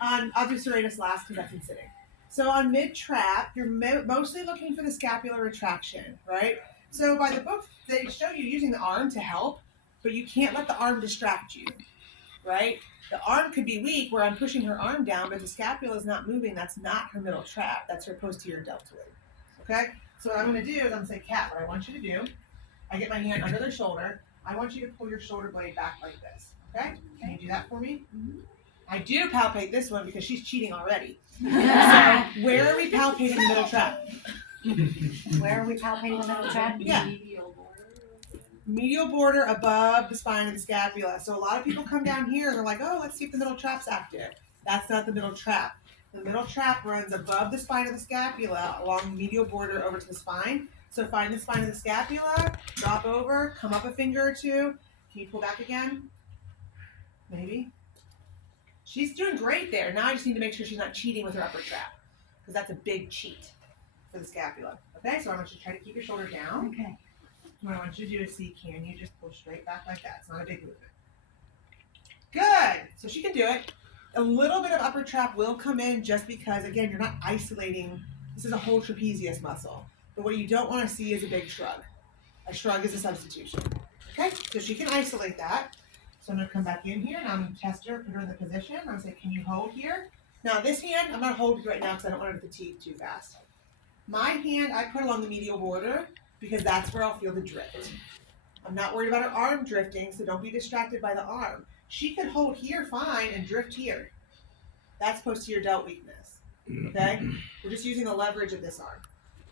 I'll do serratus last because that's in sitting. So on mid-trap, you're mostly looking for the scapular retraction, right? So by the book, they show you using the arm to help, but you can't let the arm distract you, right? The arm could be weak where I'm pushing her arm down, but the scapula is not moving. That's not her middle trap. That's her posterior deltoid, okay? So what I'm going to do is I'm going to say, Kat, what I want you to do, I get my hand under their shoulder. I want you to pull your shoulder blade back like this, okay? Can you do that for me? Mm-hmm. I do palpate this one because she's cheating already. So where are we palpating the middle trap? Where are we palpating the middle trap? Yeah. Medial border above the spine of the scapula. So a lot of people come down here and they're like, oh, let's see if the middle trap's active. That's not the middle trap. The middle trap runs above the spine of the scapula along the medial border over to the spine. So find the spine of the scapula, drop over, come up a finger or two. Can you pull back again? Maybe. She's doing great there. Now I just need to make sure she's not cheating with her upper trap because that's a big cheat for the scapula. Okay, so I want you to try to keep your shoulder down. Okay. What I want you to do is see, can you just pull straight back like that? It's not a big movement. Good. So she can do it. A little bit of upper trap will come in just because, again, you're not isolating. This is a whole trapezius muscle. But what you don't want to see is a big shrug. A shrug is a substitution. Okay, so she can isolate that. So I'm going to come back in here and I'm going to test her, put her in the position. I'm going to say, can you hold here? Now this hand, I'm not holding right now because I don't want her to fatigue too fast. My hand, I put along the medial border because that's where I'll feel the drift. I'm not worried about her arm drifting, so don't be distracted by the arm. She could hold here fine and drift here. That's posterior delt weakness. Okay? We're just using the leverage of this arm.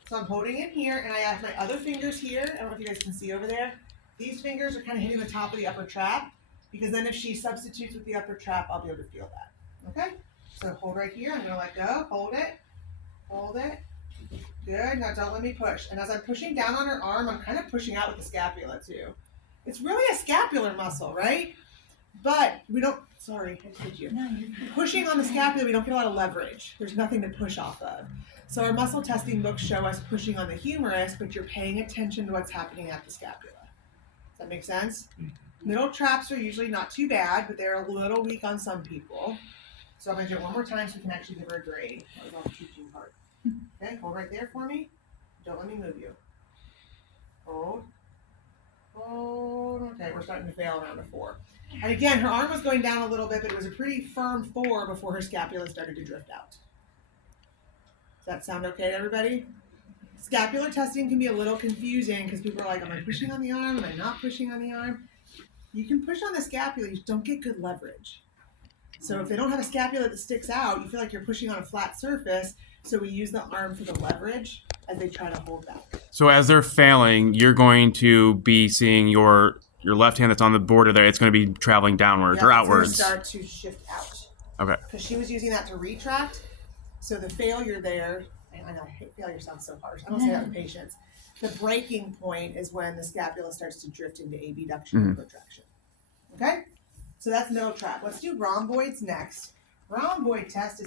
So I'm holding it here and I have my other fingers here. I don't know if you guys can see over there. These fingers are kind of hitting the top of the upper trap. Because then if she substitutes with the upper trap, I'll be able to feel that. Okay? So hold right here. I'm going to let go. Hold it. Hold it. Good. Now don't let me push. And as I'm pushing down on her arm, I'm kind of pushing out with the scapula too. It's really a scapular muscle, right? But we don't, sorry, I just hit you. No, Pushing on the scapula, we don't get a lot of leverage. There's nothing to push off of. So our muscle testing books show us pushing on the humerus, but you're paying attention to what's happening at the scapula. Does that make sense? Middle traps are usually not too bad, but they're a little weak on some people. So I'm going to do it one more time so we can actually give her a grade. That was all the teaching part. Okay, hold right there for me. Don't let me move you. Hold. Hold. Okay, we're starting to fail around a 4. And again, her arm was going down a little bit, but it was a pretty firm 4 before her scapula started to drift out. Does that sound okay to everybody? Scapular testing can be a little confusing because people are like, am I pushing on the arm? Am I not pushing on the arm? You can push on the scapula, you just don't get good leverage. So if they don't have a scapula that sticks out, you feel like you're pushing on a flat surface. So we use the arm for the leverage as they try to hold back. So as they're failing, you're going to be seeing your left hand that's on the border there. It's going to be traveling downwards or outwards. It's going to start to shift out. Okay. Because she was using that to retract. So the failure there, I know failure sounds so harsh. I don't say that with patients. The breaking point is when the scapula starts to drift into abduction and protraction. Okay? So that's middle trap. Let's do rhomboids next. Rhomboid test is